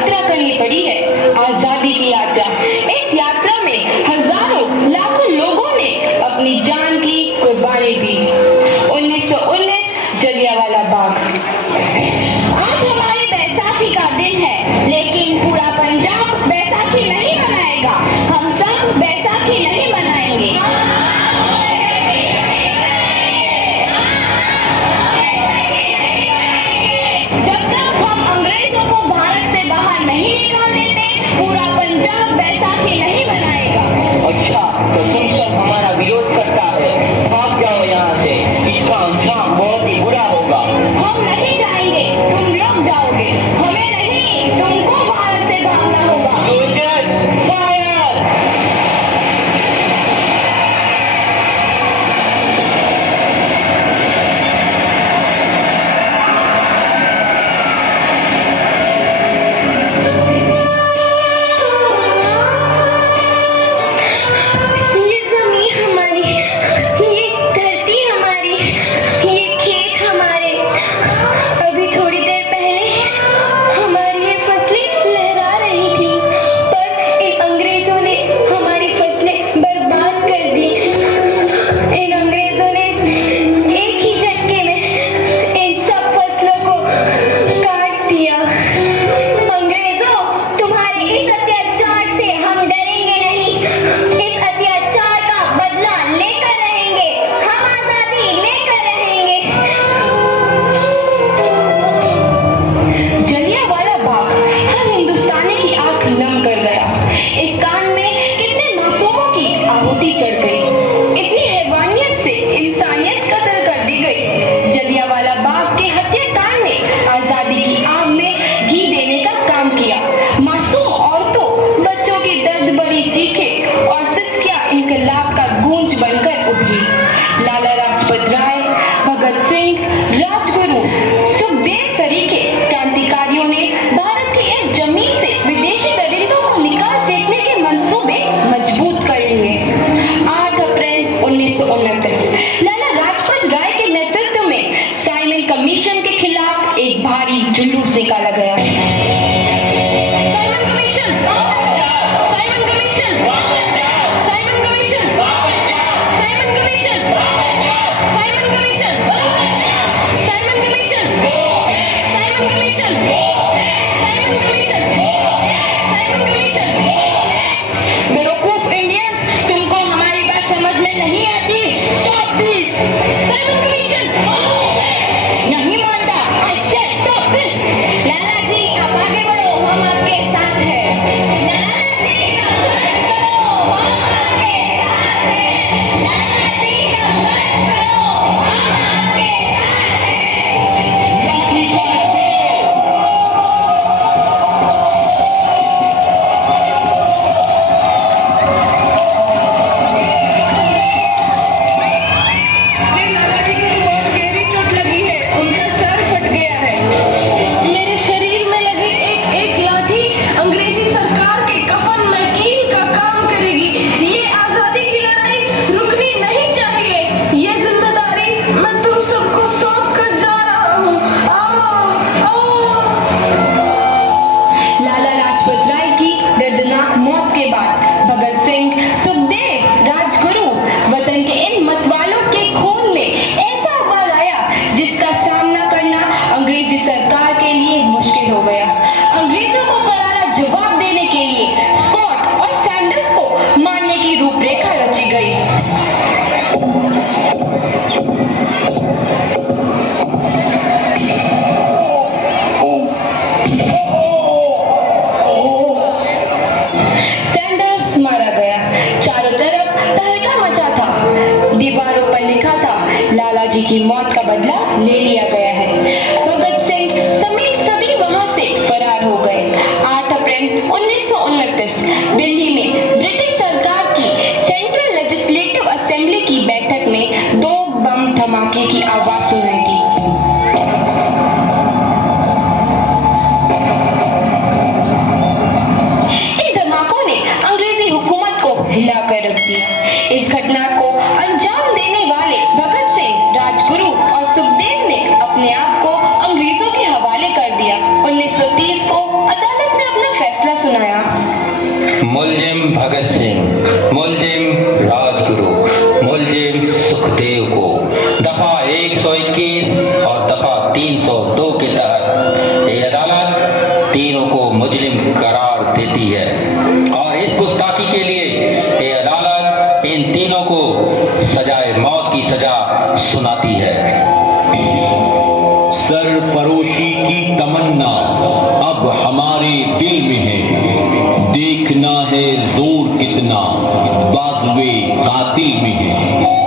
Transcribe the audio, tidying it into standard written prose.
यात्रा करनी पड़ी है, आजादी की यात्रा। इस यात्रा में हजारों लाखों लोगों ने अपनी जान की कुर्बानी दी। 1919 जलियांवाला बाग। आज हमारी बैसाखी का दिन है, लेकिन पूरा पंजाब बैसाखी नहीं मनाएगा। हम सब बैसाखी नहीं मनाएंगे। जब तक हम अंग्रेजों को भारत से बाहर नहीं निकाल देते, पूरा पंजाब बैसाखी नहीं मनाएगा। अच्छा, तो तुम सब हमारा विरोध करता है, भाग जाओ यहाँ से। इसका अंजाम बहुत ही बुरा होगा। हम नहीं जाएंगे, तुम लोग जाओगे। हमें नहीं, तुमको भारत से भागना होगा। Soldiers, fire! ये जमीन हमारी, ये धरती हमारी, ये खेत हमारे। अभी थोड़ी देर पहले हमारी ये फसलें लहरा रही थी, पर इन अंग्रेजों ने हमारी फसलें बर्बाद कर दी। इन अंग्रेजों ने एक ही झटके में इन सब फसलों को काट दिया। अंग्रेजों, तुम्हारे इस अत्याचार से हम डरेंगे नहीं। इस अत्याचार का बदला लेकर रहेंगे। हम आजादी लेकर रहेंगे। जलियांवाला बाग हर हिंदुस्तानी की आंख नम कर गया। इस कांड में कितने मासूमों की आहुति चढ़ गई। इतनी हैवानियत से इंसानियत कत्ल कर दी गई। जलियांवाला बाग के हत्याकांड ने आजादी की आग में घी देने का काम किया। मासूम औरतों, बच्चों की दर्द भरी चीखें और सिसकियां इनकलाब का गूंज बनकर उभरी। लाला लाजपत राय, भगत सिंह, राजगुरु, सुखदेव सरीखे क्रांतिकारियों ने भारत की इस जमीन से विदेशी दरिंदों को निकाल फेंकने के मंसूबे मजबूत कर लिए। 8 अप्रैल 1929 लाला लाजपत राय के नेतृत्व में साइमन कमीशन के खिलाफ एक भारी जुलूस निकाला गया। Simon commission, Simon commission, Simon commission, Simon commission, Simon commission, Simon commission, Simon commission, Simon commission, Simon commission. बेवकूफ इंडियंस, तुमको हमारी बात समझ में नहीं आती। Stop this. साइमन कमीशन नहीं मानता। I said stop this. लाला मुलजिम भगत सिंह, मुलजिम राजगुरु, मुलजिम सुखदेव को दफा 121 और दफा 302 के तहत ये अदालत तीनों को मुजरिम करार देती है और इस गुस्ताखी के लिए ये अदालत इन तीनों को सजाए मौत की सजा सुनाती है। सरफरोशी की तमन्ना अब हमारे दिल में है, देखना है जोर कितना बाजुए कातिल में है।